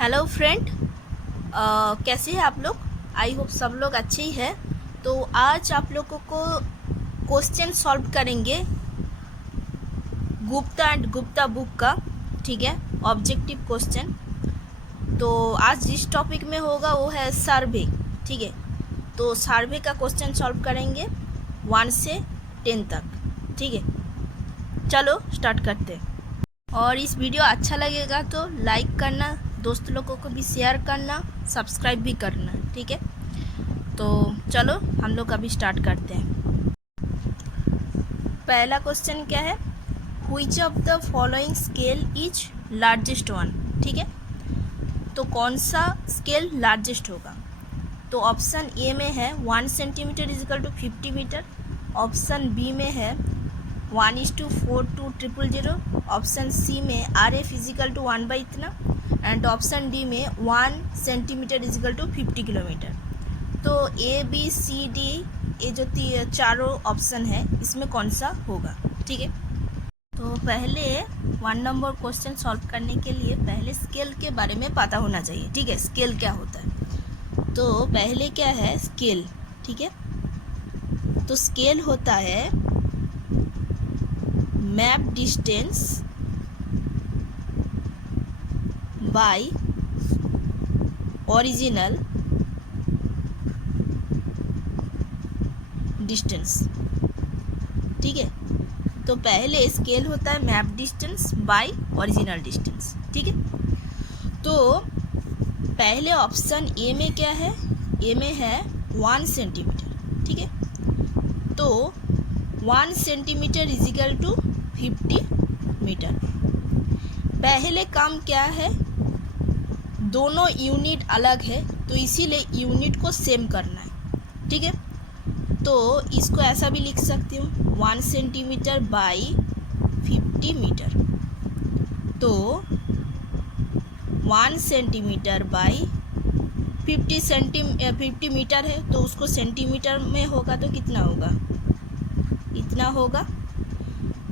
Hello friend, कैसे हैं आप लोग। आई होप सब लोग अच्छे ही हैं। तो आज आप लोगों को क्वेश्चन सॉल्व करेंगे गुप्ता एंड गुप्ता बुक का। ठीक है, ऑब्जेक्टिव क्वेश्चन। तो आज जिस टॉपिक में होगा वो है सर्वे। ठीक है, तो सर्वे का क्वेश्चन सॉल्व करेंगे 1 से 10 तक। ठीक है, चलो स्टार्ट करते हैं। और इस वीडियो अच्छा लगेगा तो लाइक करना, दोस्त लोगों को भी शेयर करना, सब्सक्राइब भी करना। ठीक है, तो चलो हम लोग अभी स्टार्ट करते हैं। पहला क्वेश्चन क्या है, which of the following scale is largest one. ठीक है, तो कौन सा स्केल लार्जेस्ट होगा। तो ऑप्शन ए में है 1 centimetre is equal to 50 metre. Option B में है 1:4:000। ऑप्शन सी में RF फिजिकल टू 1 बाई इतना। एंड ऑप्शन डी में 1 सेंटीमीटर इजिकल टू 50 किलोमीटर। तो ए बी सी डी ये जो चारों ऑप्शन है इसमें कौन सा होगा। ठीक है, तो पहले 1 नंबर क्वेश्चन सॉल्व करने के लिए पहले स्केल के बारे में पता होना चाहिए। ठीक है, स्केल क्या होता है। तो पहले क्या है स्केल। ठीक है, तो स्केल होता है map distance by original distance. ठीक है, तो पहले स्केल होता है map distance by original distance. ठीक है, तो पहले ऑप्शन ए में क्या है, ए में है 1 सेंटीमीटर। ठीक है, तो 1 सेंटीमीटर इजिकल टू 50 मीटर। पहले काम क्या है, दोनों यूनिट अलग है तो इसीलिए यूनिट को सेम करना है। ठीक है, तो इसको ऐसा भी लिख सकती हूँ 1 सेंटीमीटर बाई 50 मीटर। तो 1 सेंटीमीटर बाई 50 मीटर है तो उसको सेंटीमीटर में होगा तो कितना होगा, इतना होगा।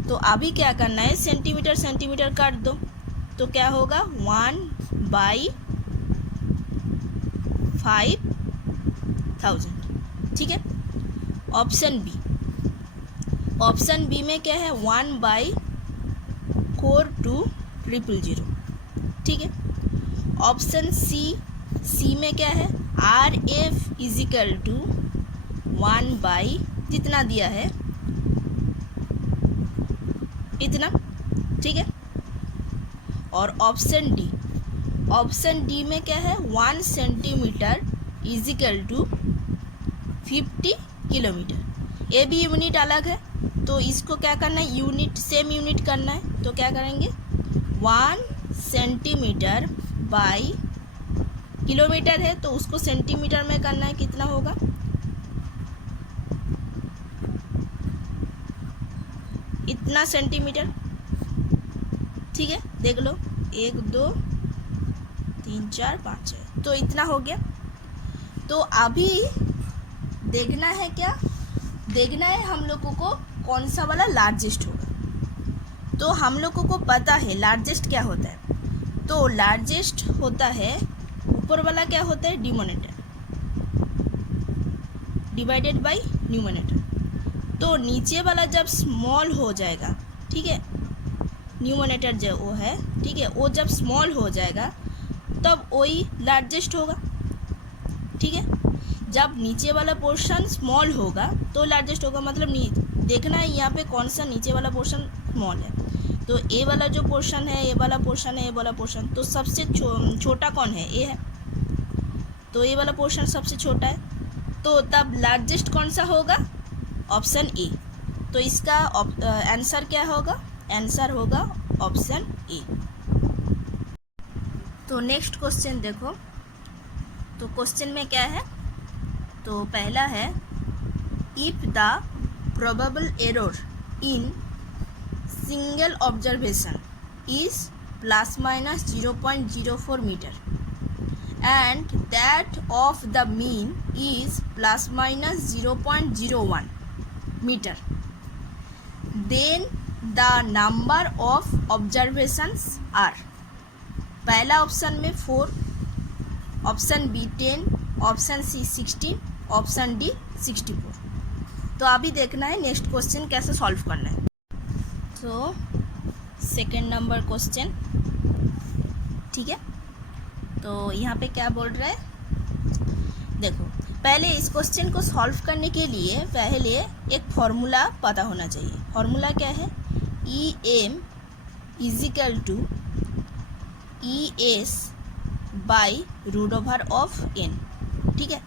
तो अभी क्या करना है, सेंटीमीटर सेंटीमीटर काट दो तो क्या होगा 1/5000। ठीक है, ऑप्शन बी, ऑप्शन बी में क्या है 1/42000। ठीक है, ऑप्शन सी, सी में क्या है RF इजिकल टू 1 बाई जितना दिया है इतना। ठीक है, और ऑप्शन डी, ऑप्शन डी में क्या है 1 सेंटीमीटर इजिकल टू 50 किलोमीटर। ये भी यूनिट अलग है तो इसको क्या करना है, यूनिट सेम यूनिट करना है। तो क्या करेंगे 1 सेंटीमीटर बाई किलोमीटर है तो उसको सेंटीमीटर में करना है, कितना होगा, इतना सेंटीमीटर। ठीक है, देख लो 1 2 3 4 5 6, तो इतना हो गया। तो अभी देखना है क्या, देखना है हम लोगों को कौन सा वाला लार्जेस्ट होगा। तो हम लोगों को पता है लार्जेस्ट क्या होता है। तो लार्जेस्ट होता है ऊपर वाला क्या होता है डिनोमिनेटर डिवाइडेड बाय न्यूमरेटर। तो नीचे वाला जब स्मॉल हो जाएगा, ठीक है, न्यूमरेटर जो वो है, ठीक है, वो जब स्मॉल हो जाएगा तब वही लार्जेस्ट होगा। ठीक है, जब नीचे वाला पोर्शन स्मॉल होगा तो लार्जेस्ट होगा। मतलब देखना है यहाँ पे कौन सा नीचे वाला पोर्शन स्मॉल है। तो ए वाला जो पोर्शन है, ए वाला पोर्शन है, ए वाला पोर्शन, तो सबसे छोटा कौन है, ए है। तो ए वाला पोर्शन सबसे छोटा है, तो तब लार्जेस्ट कौन सा होगा, ऑप्शन ए। तो इसका आंसर क्या होगा, आंसर होगा ऑप्शन ए। तो नेक्स्ट क्वेश्चन देखो। तो क्वेश्चन में क्या है, तो पहला है if the probable error in single observation is ±0.04 metre and that of the mean is ±0.01 meter, then the number of observations are। पहला ऑप्शन में 4, option B 10, option C 16, option D 64। तो अभी देखना है नेक्स्ट क्वेश्चन कैसे solve करना है। तो सेकंड नंबर क्वेश्चन, ठीक है। तो यहाँ पे क्या बोल रहा है, देखो पहले इस क्वेश्चन को सॉल्व करने के लिए पहले एक फॉर्मूला पता होना चाहिए। फॉर्मूला क्या है, E M is equal to E S by root over of N, ठीक है।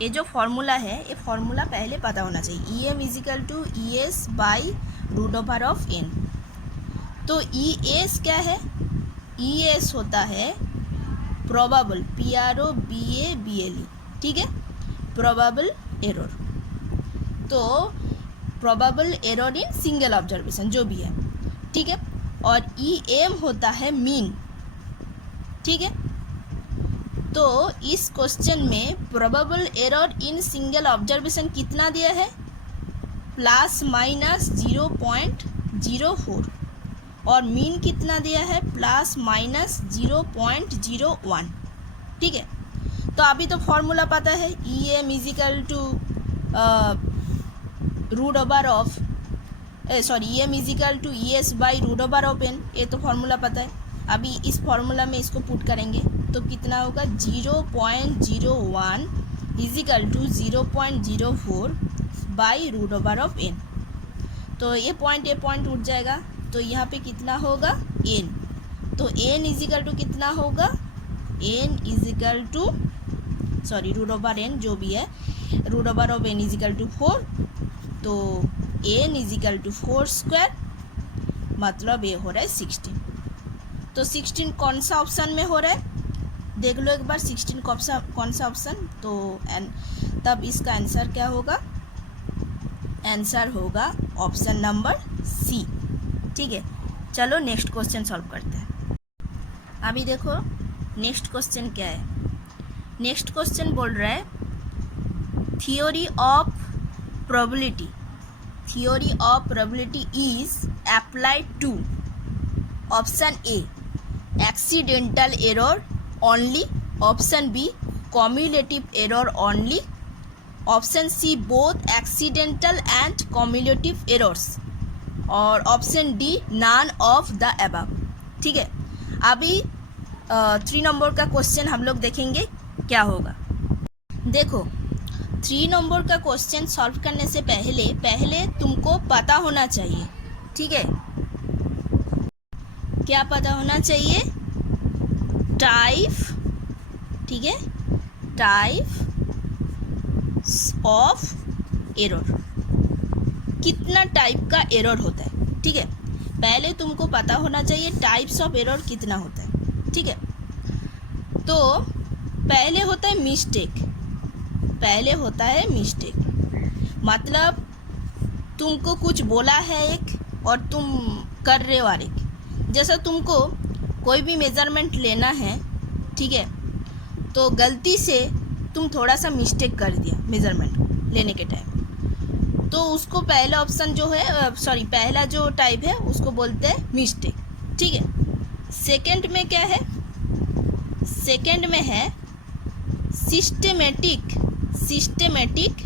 ये जो फॉर्मूला है ये फॉर्मूला पहले पता होना चाहिए। E M is equal to E S by root over of N. तो ई एस क्या है, ई एस होता है प्रोबेबल, PROBABLE, ठीक है, प्रोबेबल एरर। तो probable error in single observation जो भी है, ठीक है। और ई एम होता है मीन, ठीक है। तो इस क्वेश्चन में probable error in single observation कितना दिया है, ±0.04, और मीन कितना दिया है, ±0.01, ठीक है। तो अभी तो फॉर्मूला पता है, E M is equal to root over of E M is equal to E S by root over of N, ये तो फॉर्मूला पता है। अभी इस फॉर्मूला में इसको पुट करेंगे तो कितना होगा, 0.01 is equal to 0.04 by root over of N. तो ये पॉइंट उठ जाएगा, तो यहाँ पे कितना होगा, एन। तो एन इजिकल टू कितना होगा, N is equal to root over N जो भी है, root over of N is equal to 4। तो एन इजिकल टू 4 स्क्वायर, मतलब ये हो रहा है 16। तो 16 कौन सा ऑप्शन में हो रहा है, देख लो एक बार 16 कौन सा ऑप्शन। तो तब इसका आंसर क्या होगा, आंसर होगा ऑप्शन नंबर सी, ठीक है। चलो नेक्स्ट क्वेश्चन सॉल्व करते हैं। अभी देखो नेक्स्ट क्वेश्चन क्या है। नेक्स्ट क्वेश्चन बोल रहा है theory of probability is applied to option A accidental error only, option B cumulative error only, option C both accidental and cumulative errors, और option D none of the above, ठीक है। अभी 3 number का question हम लोग देखेंगे क्या होगा। देखो 3 नंबर का क्वेश्चन सॉल्व करने से पहले तुमको पता होना चाहिए, ठीक है। क्या पता होना चाहिए, टाइप, ठीक है, टाइप ऑफ एरर, कितना टाइप का एरर होता है, ठीक है। पहले तुमको पता होना चाहिए टाइप्स ऑफ एरर कितना होता है, ठीक है। तो पहले होता है मिस्टेक, मतलब तुमको कुछ बोला है एक और तुम कर रहे हो एक। जैसा तुमको कोई भी मेज़रमेंट लेना है, ठीक है, तो गलती से तुम थोड़ा सा मिस्टेक कर दिया मेज़रमेंट लेने के टाइम, तो उसको पहला ऑप्शन जो है पहला जो टाइप है उसको बोलते हैं मिस्टेक, ठीक है। सेकंड में क्या है, सेकंड में है सिस्टेमेटिक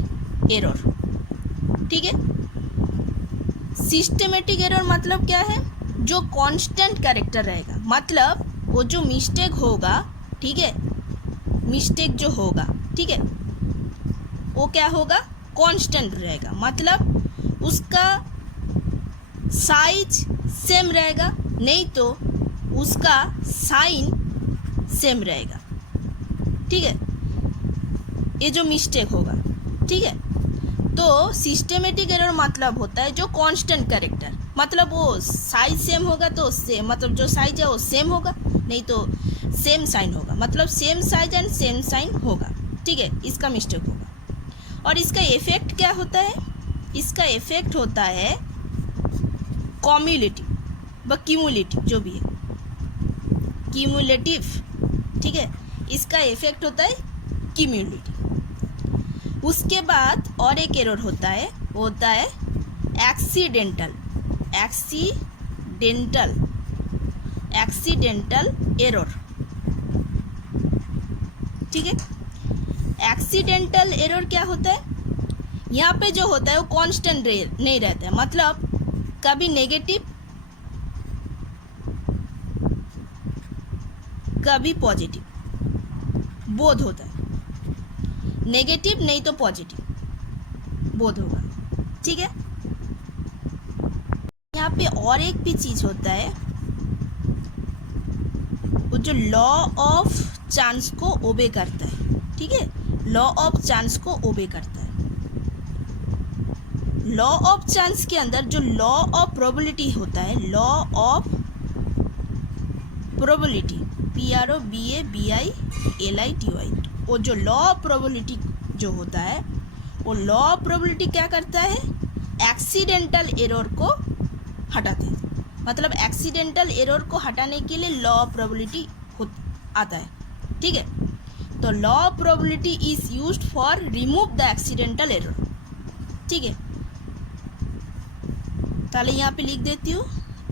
एरर, ठीक है। सिस्टेमेटिक एरर मतलब क्या है, जो कांस्टेंट कैरेक्टर रहेगा, मतलब वो जो मिस्टेक होगा, ठीक है, मिस्टेक जो होगा, ठीक है, वो क्या होगा, कांस्टेंट रहेगा, मतलब उसका साइज सेम रहेगा, नहीं तो उसका साइन सेम रहेगा, ठीक है, ये जो मिस्टेक होगा, ठीक है। तो सिस्टेमेटिक एरर मतलब होता है जो कांस्टेंट कैरेक्टर, मतलब वो साइज सेम होगा तो सेम, मतलब जो साइज है वो सेम होगा, नहीं तो सेम साइन होगा, मतलब same size and same sign होगा, ठीक है, इसका मिस्टेक होगा। और इसका इफेक्ट क्या होता है, इसका इफेक्ट होता है कम्युलेटिव व क्यूमुलेटिव, जो भी है क्यूमुलेटिव, ठीक है, इसका इफेक्ट होता है क्यूमुलेटिव। उसके बाद और एक एरर होता है, वो होता है एक्सीडेंटल, एक्सीडेंटल एरर। ठीक है, एक्सीडेंटल एरर क्या होता है? यहाँ पे जो होता है वो कांस्टेंट नहीं रहता है, मतलब कभी नेगेटिव कभी पॉजिटिव बोध होता है, नेगेटिव नहीं तो पॉजिटिव बोध होगा। ठीक है, यहाँ पे और एक भी चीज होता है, वो जो लॉ ऑफ चांस को ओबे करता है। ठीक है, लॉ ऑफ चांस को ओबे करता है। लॉ ऑफ चांस के अंदर जो लॉ ऑफ प्रोबेबिलिटी होता है, लॉ ऑफ प्रोबेबिलिटी, PROBABILITY, वो जो लॉ ऑफ प्रोबेबिलिटी जो होता है, वो लॉ ऑफ प्रोबेबिलिटी क्या करता है? एक्सीडेंटल एरर को हटाता है। मतलब एक्सीडेंटल एरर को हटाने के लिए लॉ ऑफ प्रोबेबिलिटी आता है। ठीक है, तो law of probability is used for remove the accidental error. ठीक है, ताले यहाँ पे लिख देती हूँ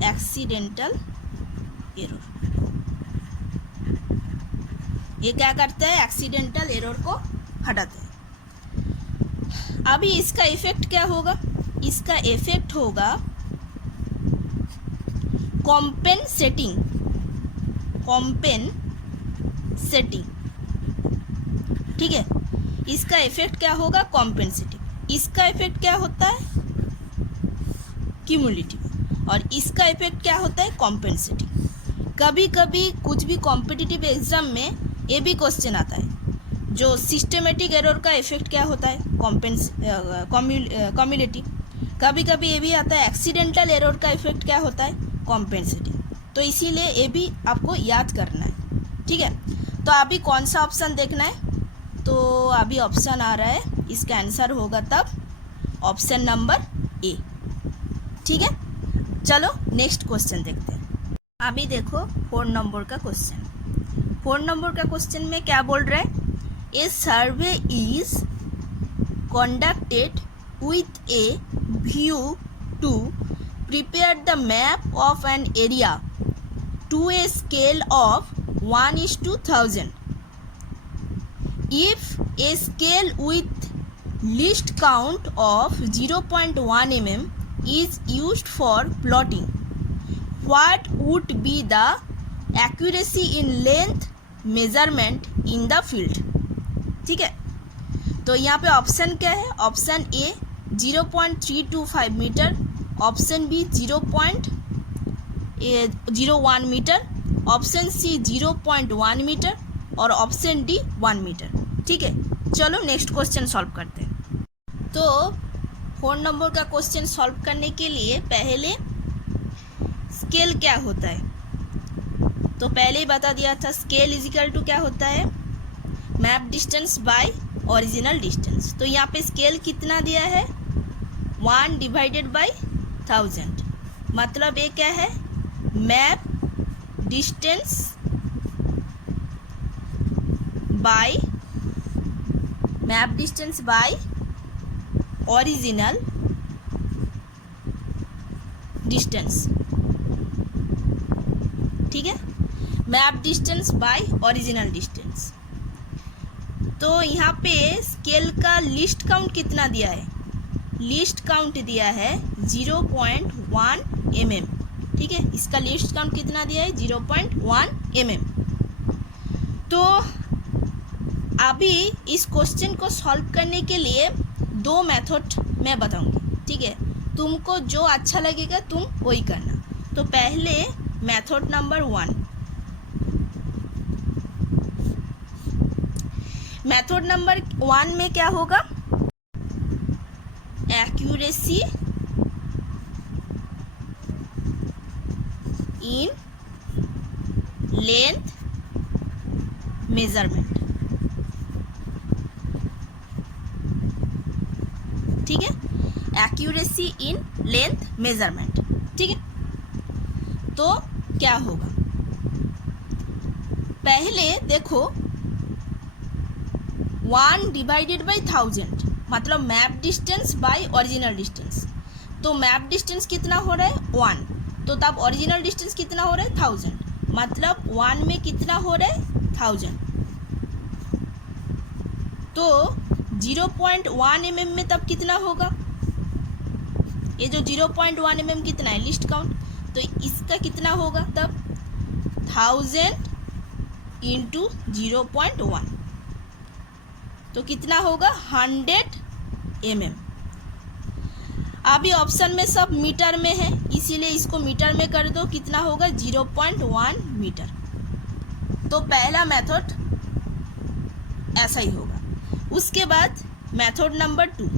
एक्सीडेंटल एरर। ये क्या करता है? एक्सीडेंटल एरर को हटाता है। अभी इसका इफेक्ट क्या होगा? इसका इफेक्ट होगा कॉम्पेनसेटिंग। ठीक है, इसका इफेक्ट क्या होगा? कॉम्पेनसेटिंग। इसका इफेक्ट क्या होता है? क्यूमुलेटिव। और इसका इफेक्ट क्या होता है? कॉम्पेनसेटिंग। कभी कभी कुछ भी कॉम्पिटिटिव एग्जाम में ये भी क्वेश्चन आता है, जो सिस्टमेटिक एरर का इफेक्ट क्या होता है? कम्युलेटिव। कभी कभी ये भी आता है एक्सीडेंटल एरर का इफेक्ट क्या होता है? कॉम्पेंसेटिव। तो इसीलिए ये भी आपको याद करना है। ठीक है, तो अभी कौन सा ऑप्शन देखना है? तो अभी ऑप्शन आ रहा है, इसका आंसर होगा तब ऑप्शन नंबर ए। ठीक है, चलो नेक्स्ट क्वेश्चन देखते हैं। अभी देखो 4 नंबर का क्वेश्चन। 4 नंबर का क्वेश्चन में क्या बोल रहा है? A survey is conducted with a view to prepare the map of an area to a scale of 1:1000. If a scale with least count of 0.1 mm is used for plotting, what would be the accuracy in length measurement in the field? ठीक है, तो यहाँ पे option क्या है? Option A 0.325 metre, option B 0.01 metre, option C 0.1 metre और option D 1 metre. ठीक है, चलो नेक्स्ट क्वेश्चन सॉल्व करते हैं। तो 4 नंबर का क्वेश्चन सॉल्व करने के लिए पहले स्केल क्या होता है, तो पहले ही बता दिया था। स्केल इजिकल टू क्या होता है? Map distance by original distance. तो यहाँ पे स्केल कितना दिया है? 1 डिवाइडेड बाय 1000। मतलब ये क्या है? Map distance by original distance. ठीक है, map distance by original distance. तो यहाँ पे स्केल का लिस्ट काउंट कितना दिया है? लिस्ट काउंट दिया है 0.1 mm। ठीक है, इसका लिस्ट काउंट कितना दिया है? 0.1 mm। तो अभी इस क्वेश्चन को सॉल्व करने के लिए 2 मेथड मैं बताऊंगी। ठीक है, तुमको जो अच्छा लगेगा तुम वही करना। तो पहले मेथड नंबर 1। मेथड नंबर 1 में क्या होगा? Accuracy in length measurement. ठीक है, एक्यूरेसी इन लेंथ मेजरमेंट। ठीक है, तो क्या होगा? पहले देखो 1 डिवाइडेड बाई 1000 मतलब map distance by original distance. तो मैप डिस्टेंस कितना हो रहा है? 1। तो तब ओरिजिनल डिस्टेंस कितना हो रहा है? 1000। मतलब 1 में कितना हो रहा है 1000, तो 0.1 mm में तब कितना होगा, ये जो 0.1 mm कितना है लिस्ट काउंट, तो इसका कितना होगा तब 1000 इंटू 0.1, तो कितना होगा 100 mm। अभी ऑप्शन में सब मीटर में है, इसीलिए इसको मीटर में कर दो, कितना होगा 0.1 मीटर। तो पहला मेथड ऐसा ही होगा। उसके बाद मेथड नंबर 2,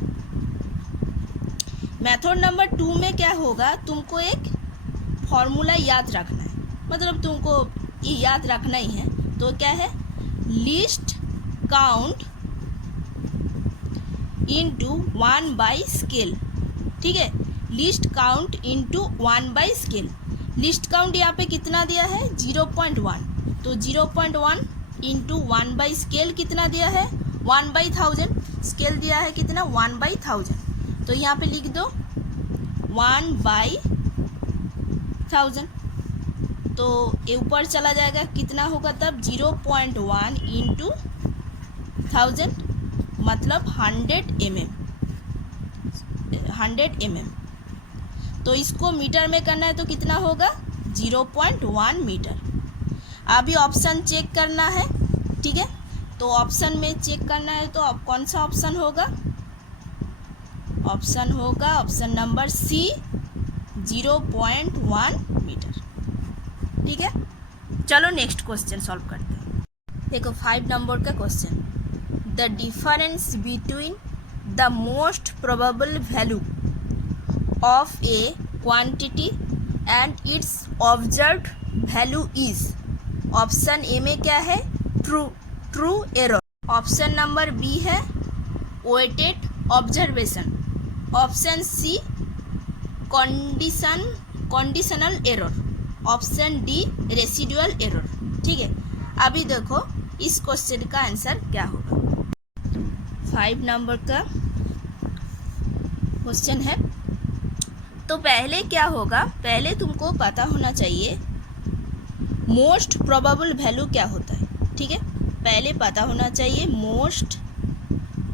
मेथड नंबर 2 में क्या होगा, तुमको एक फॉर्मूला याद रखना है, मतलब तुमको ये याद रखना ही है। तो क्या है, list count into 1 by scale, ठीक है, list count into 1 by scale. List count यहाँ पे कितना दिया है 0.1, तो 0.1 इंटू 1 बाई स्केल कितना दिया है 1 बाई 1000, स्केल दिया है कितना 1 बाई 1000, तो यहाँ पे लिख दो 1 बाई 1000, तो ये ऊपर चला जाएगा, कितना होगा तब 0.1 इंटू 1000 मतलब 100 mm। तो इसको मीटर में करना है तो कितना होगा 0.1 मीटर। अभी ऑप्शन चेक करना है, ठीक है, तो ऑप्शन में चेक करना है तो अब कौन सा ऑप्शन होगा, ऑप्शन होगा ऑप्शन नंबर सी 0.1 मीटर, ठीक है। चलो नेक्स्ट क्वेश्चन सॉल्व करते हैं। देखो 5 नंबर का question, the difference between the most probable value of a quantity and its observed value is, option A में क्या है true error, option number B है weighted observation, option C conditional error, option D residual error, ठीक है। अभी देखो इस question का आंसर क्या होगा। 5 नंबर का क्वेश्चन है, तो पहले क्या होगा, पहले तुमको पता होना चाहिए मोस्ट प्रोबेबल वैल्यू क्या होता है, ठीक है, पहले पता होना चाहिए most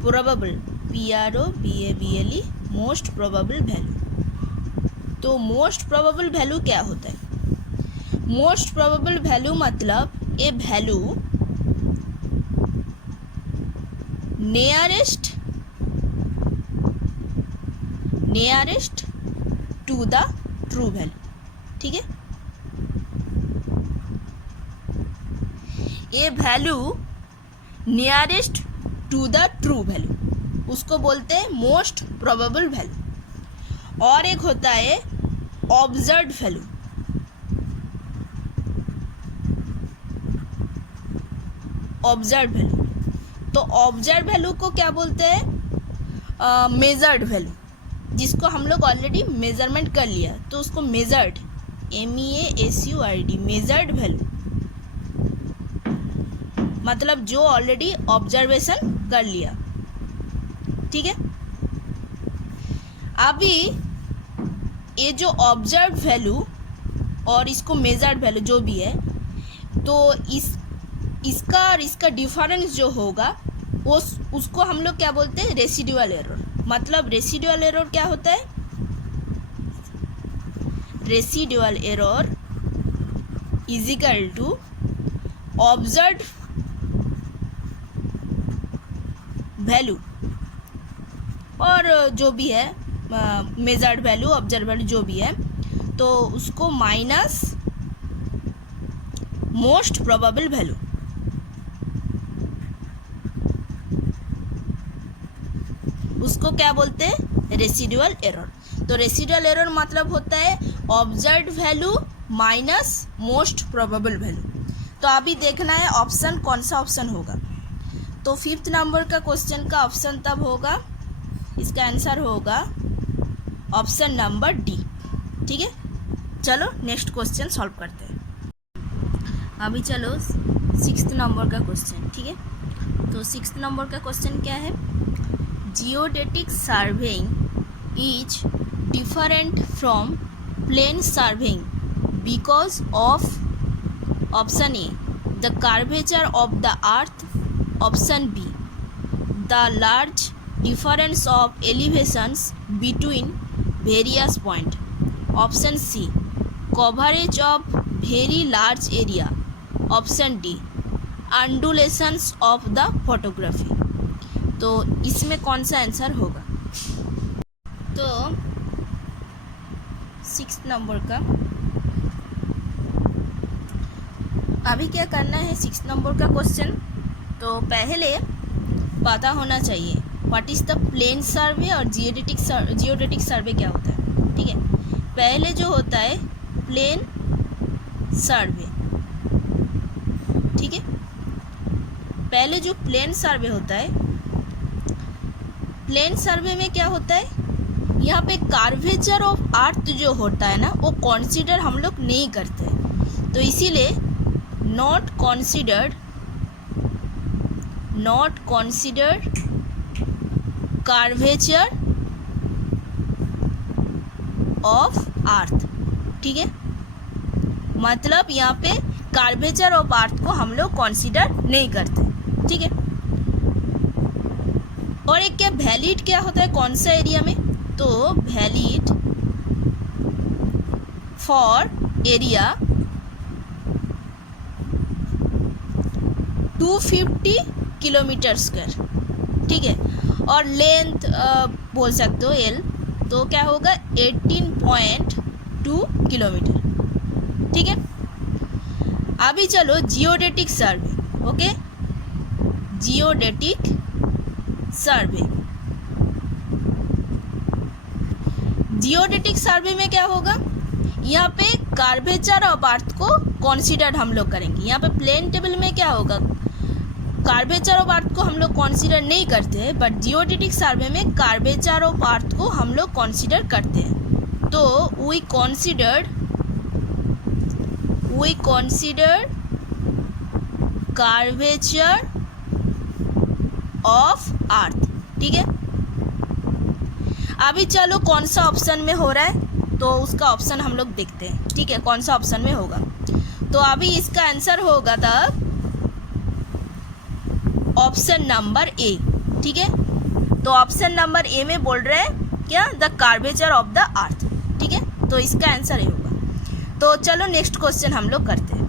probable PROBABLE most probable value. तो मोस्ट प्रोबेबल वैल्यू क्या होता है, मोस्ट प्रोबेबल वैल्यू मतलब a value nearest to the true value, ठीक है, ये value nearest to the true value उसको बोलते हैं मोस्ट प्रोबेबल वैल्यू। और एक होता है ऑब्जर्व्ड वैल्यू, ऑब्जर्व्ड वैल्यू, तो ऑब्जर्व वैल्यू को क्या बोलते हैं मेजर्ड वैल्यू, जिसको हम लोग ऑलरेडी मेजरमेंट कर लिया तो उसको मेजर्ड MEASURD मेजर्ड वैल्यू, मतलब जो ऑलरेडी ऑब्जर्वेशन कर लिया, ठीक है। अभी ये जो ऑब्जर्व वैल्यू और इसको मेजर्ड वैल्यू जो भी है, तो इसका और इसका डिफरेंस जो होगा उसको हम लोग क्या बोलते हैं रेसिडुअल एरर। मतलब रेसिडुअल एरर क्या होता है, residual error is equal to observed value और जो भी है मेजर्ड वैल्यू ऑब्जर्व वैल्यू जो भी है, तो उसको माइनस मोस्ट प्रोबेबल वैल्यू, उसको क्या बोलते हैं रेसिडुअल एरर। तो रेसिडुअल एरर मतलब होता है observed value minus most probable value. तो अभी देखना है ऑप्शन कौन सा ऑप्शन होगा। तो 5th नंबर का क्वेश्चन का ऑप्शन तब होगा, इसका आंसर होगा ऑप्शन नंबर डी, ठीक है। चलो नेक्स्ट क्वेश्चन सॉल्व करते हैं। अभी चलो 6th नंबर का क्वेश्चन, ठीक है। तो 6th नंबर का क्वेश्चन क्या है, geodetic surveying is different from plane surveying because of option A the curvature of the earth, option B the large difference of elevations between various point, option C coverage of very large area, option D undulations of the photography. तो इसमें कौन सा answer होगा? तो 6 number का अभी क्या करना है, 6 नंबर का क्वेश्चन। तो पहले पता होना चाहिए व्हाट इज़ द प्लेन सर्वे और जियोडेटिक सर्वे क्या होता है। ठीक है, पहले जो होता है प्लेन सर्वे, ठीक है, पहले जो प्लेन सर्वे होता है, प्लेन सर्वे में क्या होता है, यहाँ पे कर्वेचर ऑफ अर्थ जो होता है ना वो कंसीडर हम लोग नहीं करते, तो इसीलिए not considered curvature of earth. ठीक है, मतलब यहाँ पे कर्वेचर ऑफ अर्थ को हम लोग कंसीडर नहीं करते। ठीक है, और एक क्या वैलिड क्या होता है कौन सा एरिया में, तो valid for area 250 kilometre square. ठीक है, और लेंथ बोल सकते हो एल, तो क्या होगा 18.2 किलोमीटर। ठीक है, अभी चलो जियोडेटिक सर्वे। ओके, जियोडेटिक सर्वे, जियोडेटिक सर्वे में क्या होगा, यहाँ पे कर्वेचर ऑफ अर्थ को कंसीडर हम लोग करेंगे। यहाँ पे प्लेन टेबल में क्या होगा, कर्वेचर ऑफ अर्थ को हम लोग कंसीडर नहीं करते हैं, बट जियोडेटिक सर्वे में कर्वेचर ऑफ अर्थ को हम लोग कंसीडर करते हैं। तो we consider curvature of earth. ठीक है, अभी चलो कौन सा ऑप्शन में हो रहा है, तो उसका ऑप्शन हम लोग देखते हैं। ठीक है, कौन सा ऑप्शन में होगा, तो अभी इसका आंसर होगा तब ऑप्शन नंबर ए। ठीक है, तो ऑप्शन नंबर ए में बोल रहे हैं क्या, द कर्वेचर ऑफ द अर्थ। ठीक है, तो इसका आंसर ए होगा। तो चलो नेक्स्ट क्वेश्चन हम लोग करते हैं।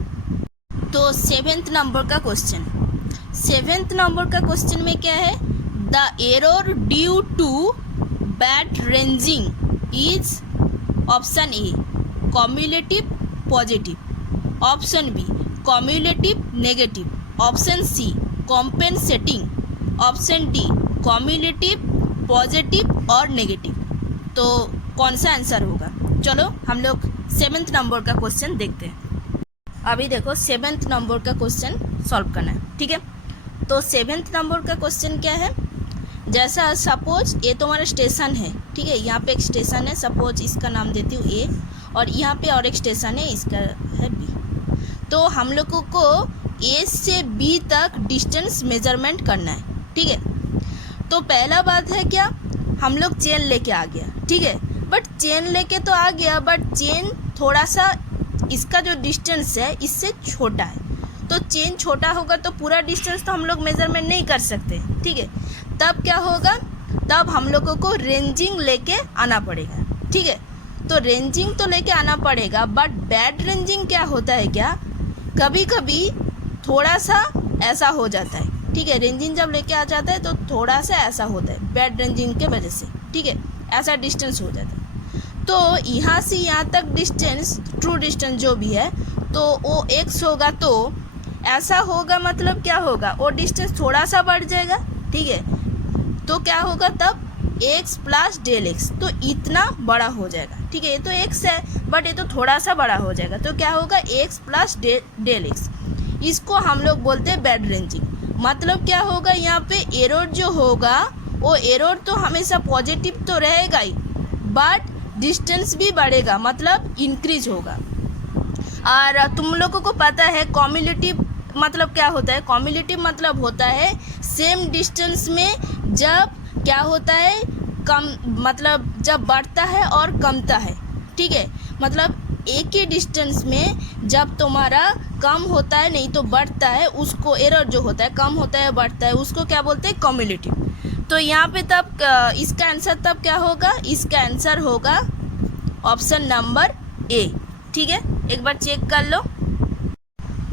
तो 7th नंबर का क्वेश्चन, 7th नंबर का क्वेश्चन में क्या है, the error due to bad ranging is, option A cumulative positive, option B cumulative negative, option C compensating, option D cumulative positive और नेगेटिव। तो कौन सा आंसर होगा, चलो हम लोग 7th नंबर का क्वेश्चन देखते हैं। अभी देखो 7th नंबर का क्वेश्चन सॉल्व करना है। ठीक है, तो 7th नंबर का क्वेश्चन क्या है, जैसा सपोज ये तुम्हारा स्टेशन है। ठीक है, यहाँ पे एक स्टेशन है, सपोज इसका नाम देती हूँ ए, और यहाँ पे और एक स्टेशन है, इसका है बी। तो हम लोगों को ए से बी तक डिस्टेंस मेजरमेंट करना है। ठीक है, तो पहला बात है क्या, हम लोग चेन लेके आ गया। ठीक है, बट चेन लेके तो आ गया, बट चेन थोड़ा सा इसका जो डिस्टेंस है इससे छोटा है, तो चेन छोटा होगा तो पूरा डिस्टेंस तो हम लोग मेजरमेंट नहीं कर सकते। ठीक है, तब क्या होगा, तब हम लोगों को रेंजिंग लेके आना पड़ेगा। ठीक है, तो रेंजिंग तो लेके आना पड़ेगा, बट बैड रेंजिंग क्या होता है, क्या कभी कभी थोड़ा सा ऐसा हो जाता है। ठीक है, रेंजिंग जब लेके आ जाता है तो थोड़ा सा ऐसा होता है बैड रेंजिंग के वजह से। ठीक है, ऐसा डिस्टेंस हो जाता है। तो यहाँ से यहाँ तक डिस्टेंस, ट्रू डिस्टेंस जो भी है, तो वो x होगा, तो ऐसा होगा, मतलब क्या होगा, वो डिस्टेंस थोड़ा सा बढ़ जाएगा। ठीक है, तो क्या होगा तब x प्लस डेल एक्स, तो इतना बड़ा हो जाएगा। ठीक है, ये तो x है, बट ये तो थोड़ा सा बड़ा हो जाएगा, तो क्या होगा x प्लस डेल एक्स। इसको हम लोग बोलते हैं बैड रेंजिंग। मतलब क्या होगा, यहाँ पे एरर जो होगा वो एरर तो हमेशा पॉजिटिव तो रहेगा ही, बट डिस्टेंस भी बढ़ेगा, मतलब इंक्रीज होगा। और तुम लोगों को पता है कम्युलेटिव मतलब क्या होता है, कम्युलेटिव मतलब होता है सेम डिस्टेंस में जब क्या होता है, कम, मतलब जब बढ़ता है और कमता है। ठीक है, मतलब एक ही डिस्टेंस में जब तुम्हारा कम होता है नहीं तो बढ़ता है, उसको एरर जो होता है कम होता है बढ़ता है, उसको क्या बोलते हैं, कम्युलेटिव। तो यहाँ पे तब इसका आंसर तब क्या होगा, इसका आंसर होगा ऑप्शन नंबर ए। ठीक है, एक बार चेक कर लो।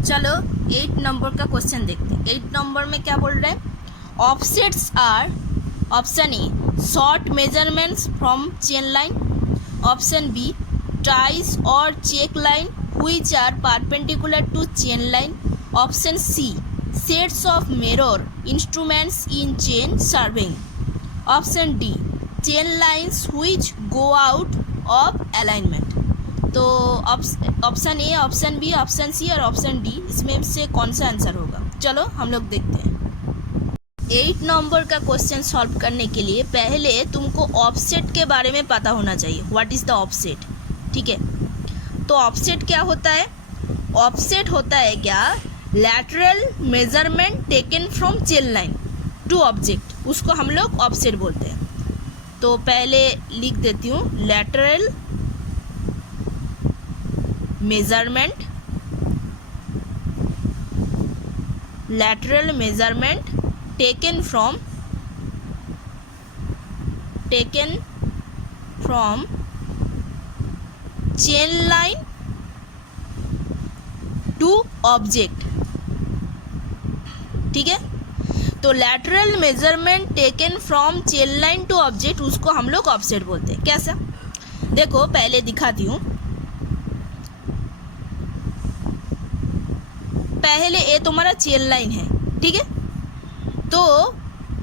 चलो 8 नंबर का क्वेश्चन देखते हैं। 8 नंबर में क्या बोल रहे हैं, offsets are, option A short measurements from chain line, option B ties और check line which are perpendicular to chain line, option C sets of mirror instruments in chain surveying, option D chain lines which go out of alignment। तो option A, option B, option C और option D, इसमें से कौन सा answer होगा, चलो हम लोग देखते हैं। 8 नंबर का क्वेश्चन सॉल्व करने के लिए पहले तुमको ऑफसेट के बारे में पता होना चाहिए, व्हाट इज़ द ऑफसेट। ठीक है, तो ऑफसेट क्या होता है, ऑफसेट होता है क्या, lateral measurement taken from chain line to object, उसको हम लोग ऑफसेट बोलते हैं। तो पहले लिख देती हूँ, lateral measurement, lateral measurement taken from chain line to object. ठीक है, तो lateral measurement taken from chain line to object, उसको हम लोग ऑफसेट बोलते हैं। कैसा, देखो पहले दिखाती हूँ। पहले ये तुम्हारा चेन लाइन है, ठीक है, तो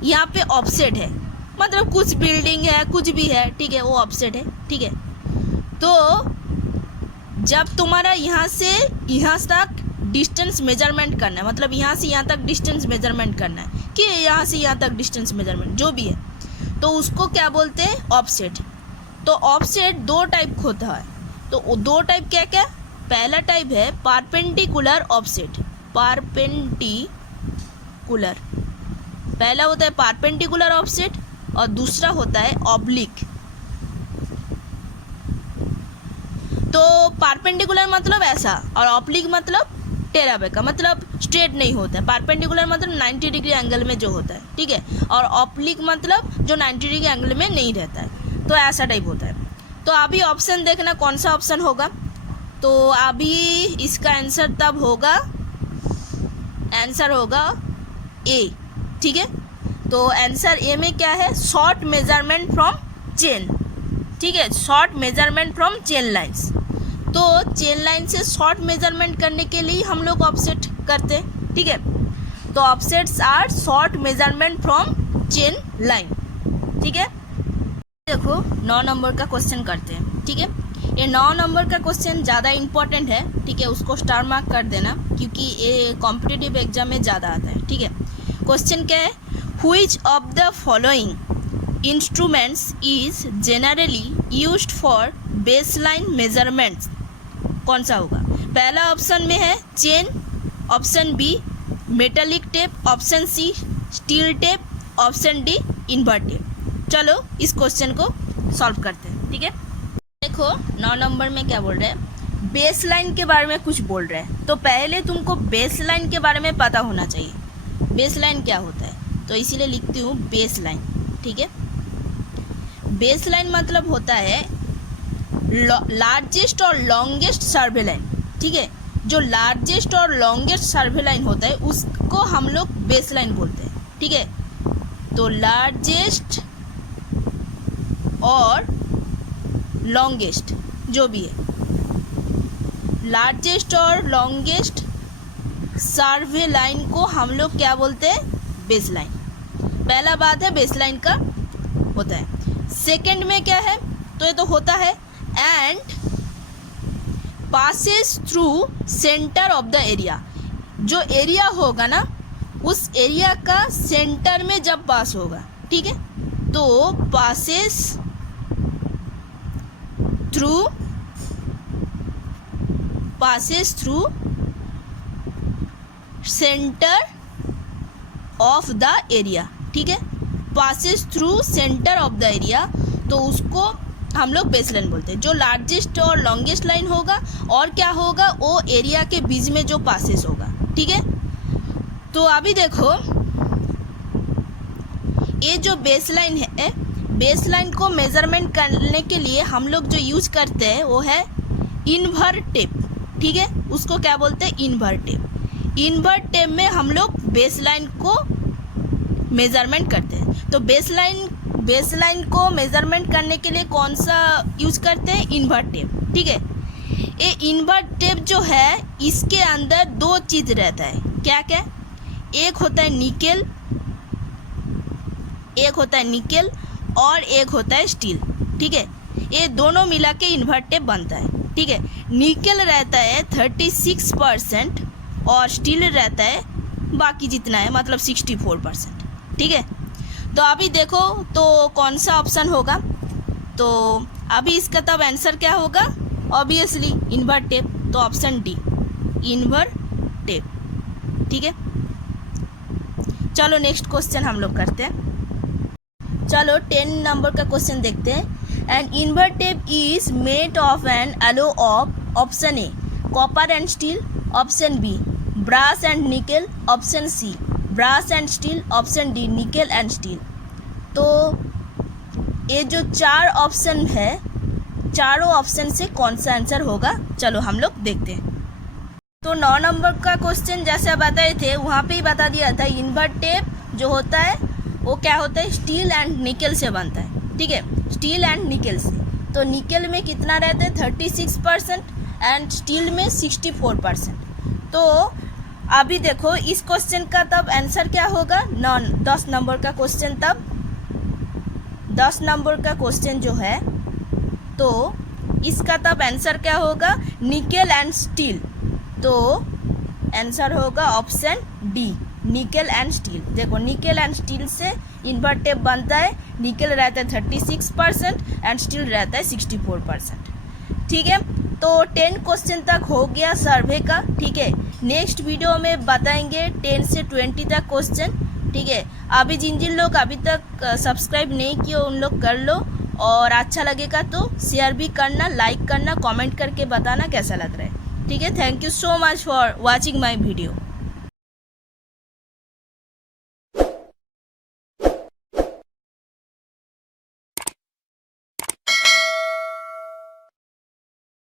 यहाँ पे ऑफसेट है, मतलब कुछ बिल्डिंग है कुछ भी है, ठीक है, वो ऑफसेट है। ठीक है, तो जब तुम्हारा यहाँ से यहाँ तक डिस्टेंस मेजरमेंट करना है, मतलब यहाँ से यहाँ तक डिस्टेंस मेजरमेंट करना है कि यहाँ से यहाँ तक डिस्टेंस मेजरमेंट जो भी है, तो उसको क्या बोलते हैं, ऑफसेट। तो ऑफसेट 2 टाइप होता है, तो 2 टाइप क्या क्या, पहला टाइप है परपेंडिकुलर ऑफसेट, परपेंडिकुलर, पहला होता है परपेंडिकुलर ऑफसेट और दूसरा होता है ऑब्लिक। तो परपेंडिकुलर मतलब ऐसा और ऑब्लिक मतलब टेढ़ा बेका, मतलब स्ट्रेट नहीं होता है। परपेंडिकुलर मतलब 90 डिग्री एंगल में जो होता है, ठीक है, और ऑब्लिक मतलब जो 90 डिग्री एंगल में नहीं रहता है, तो ऐसा टाइप होता है। तो अभी ऑप्शन देखना कौन सा ऑप्शन होगा, तो अभी इसका आंसर तब होगा, आंसर होगा ए। ठीक है, तो आंसर ए में क्या है, शॉर्ट मेजरमेंट फ्रॉम चेन। ठीक है, short measurement from chain lines. तो चेन लाइन से शॉर्ट मेजरमेंट करने के लिए हम लोग ऑफसेट करते हैं। ठीक है, तो offsets are short measurement from chain line. ठीक है, देखो 9 नंबर का क्वेश्चन करते हैं। ठीक है, ये 9 नंबर का क्वेश्चन ज़्यादा इंपॉर्टेंट है। ठीक है, उसको स्टार मार्क कर देना क्योंकि ये कॉम्पिटिटिव एग्जाम में ज़्यादा आता है। ठीक है, क्वेश्चन क्या है, which of the following instruments is generally used for baseline measurements, कौन सा होगा, पहला ऑप्शन में है chain, option B metallic tape, option C steel tape, option D invar tape. चलो इस क्वेश्चन को सॉल्व करते हैं। ठीक है, देखो 9 नंबर में क्या बोल रहे हैं, बेस लाइन के बारे में कुछ बोल रहे हैं। तो पहले तुमको बेस लाइन के बारे में पता होना चाहिए, बेस लाइन क्या होता है, तो इसीलिए लिखती हूँ बेस लाइन। ठीक है, बेस लाइन मतलब होता है लार्जेस्ट और लॉन्गेस्ट सर्वे लाइन। ठीक है, जो लार्जेस्ट और लॉन्गेस्ट सर्वे लाइन होता है उसको हम लोग बेस लाइन बोलते हैं। ठीक है, तो लार्जेस्ट और लॉन्गेस्ट जो भी है, लार्जेस्ट और लॉन्गेस्ट सर्वे लाइन को हम लोग क्या बोलते हैं, बेस लाइन। पहला बात है बेस लाइन का होता है। सेकंड में क्या है, तो ये तो होता है and passes through centre of the area, जो एरिया होगा ना उस एरिया का सेंटर में जब पास होगा। ठीक है, तो passes through centre of the area. ठीक है, passes through centre of the area, तो उसको हम लोग बेस लाइन बोलते हैं। जो लार्जेस्ट और लॉन्गेस्ट लाइन होगा और क्या होगा, वो एरिया के बीच में जो पासेस होगा, ठीक है। तो अभी देखो ये जो बेस लाइन है, बेस लाइन को मेजरमेंट करने के लिए हम लोग जो यूज करते हैं वो है इन्वर्ट टेप, ठीक है। उसको क्या बोलते हैं, इन्वर्ट टेप। इन्वर्ट टेप में हम लोग बेस लाइन को मेजरमेंट करते हैं। तो बेस लाइन को मेजरमेंट करने के लिए कौन सा यूज करते हैं, इन्वर्ट टेप, ठीक है। ये इन्वर्ट टेप जो है इसके अंदर दो चीज़ रहता है, क्या क्या, एक होता है निकेल और एक होता है स्टील, ठीक है। ये दोनों मिला के इन्वर्ट टेप बनता है, ठीक है। निकेल रहता है 36% और स्टील रहता है बाकी जितना है, मतलब 64%, ठीक है। तो अभी देखो तो कौन सा ऑप्शन होगा, तो अभी इसका तब आंसर क्या होगा, ऑब्वियसली इन्वर्ट टेप। तो ऑप्शन डी इन्वर्ट टेप, ठीक है। चलो नेक्स्ट क्वेश्चन हम लोग करते हैं। चलो 10 नंबर का क्वेश्चन देखते हैं। An invar tape is made of an alloy of option A copper and steel, option B brass and nickel, option C brass and steel, option D nickel and steel. तो ये जो चार option है, चारों option से कौन सा answer होगा, चलो हम लोग देखते हैं। तो 9 नंबर का क्वेश्चन जैसे बताए थे वहाँ पे ही बता दिया था, इन्वर्ट टेप जो होता है वो क्या होता है, स्टील एंड निकेल से बनता है, ठीक है, स्टील एंड निकेल से। तो निकेल में कितना रहता है 36% एंड स्टील में 64%। तो अभी देखो इस क्वेश्चन का तब आंसर क्या होगा, 10 नंबर का क्वेश्चन, तब 10 नंबर का क्वेश्चन जो है तो इसका तब आंसर क्या होगा, निकेल एंड स्टील। तो आंसर होगा option D nickel and steel. देखो निकेल एंड स्टील से इन्वर्ट टेप बनता है, निकेल रहता है 36% एंड स्टील रहता है 64%, ठीक है। तो 10 क्वेश्चन तक हो गया सर्वे का, ठीक है। नेक्स्ट वीडियो में बताएंगे 10 से 20 तक क्वेश्चन, ठीक है। अभी जिन लोग अभी तक सब्सक्राइब नहीं किए उन लोग कर लो, और अच्छा लगेगा तो शेयर भी करना, लाइक करना, कमेंट करके बताना कैसा लग रहा है, ठीक है। Thank you so much for watching my video.